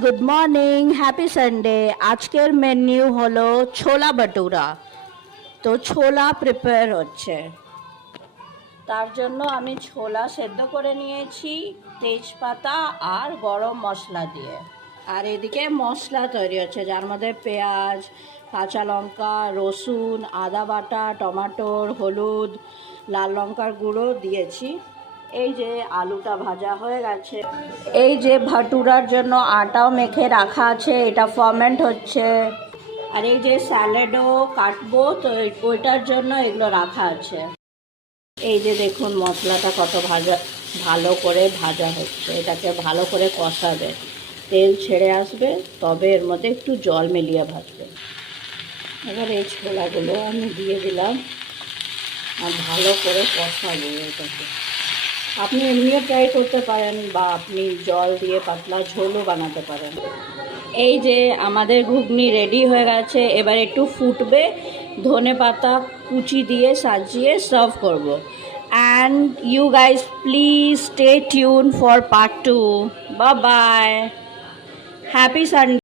Good morning, happy Sunday. আজকের menu হলো ছোলা ভটুরা। তো ছোলা প্রিপেয়ার হচ্ছে, তার জন্য আমি ছোলা সেদ্ধ করে নিয়েছি তেজপাতা আর গরম মশলা দিয়ে। আর এদিকে মশলা তৈরি হচ্ছে, যার মধ্যে পেঁয়াজ, কাঁচা লঙ্কা, রসুন, আদা বাটা, টমাটোর, হলুদ, লাল লঙ্কার গুঁড়ো দিয়েছি। এই যে আলুটা ভাজা হয়ে গেছে। এই যে ভাটুরার জন্য আটাও মেখে রাখা আছে, এটা ফার্মেন্ট হচ্ছে। আর এই যে স্যালাডও কাটবো, তো ওইটার জন্য এগুলো রাখা আছে। এই যে দেখুন মশলাটা কত ভালো করে ভাজা হচ্ছে। এটাকে ভালো করে কষাবে, তেল ছেড়ে আসবে, তবে এর মধ্যে একটু জল মিলিয়ে ভাজবে। এবার এই ছোলাগুলো আমি দিয়ে দিলাম আর ভালো করে কষাবো এটাকে। আপনি এমনিও ট্রাই করতে পারেন, বা আপনি জল দিয়ে পাতলা ঝোলও বানাতে পারেন। এই যে আমাদের ঘুগনি রেডি হয়ে গেছে, এবার একটু ফুটবে, ধনে পাতা কুচি দিয়ে সাজিয়ে সার্ভ করব। And you guys please stay tuned for part 2। Bye bye, happy Sunday.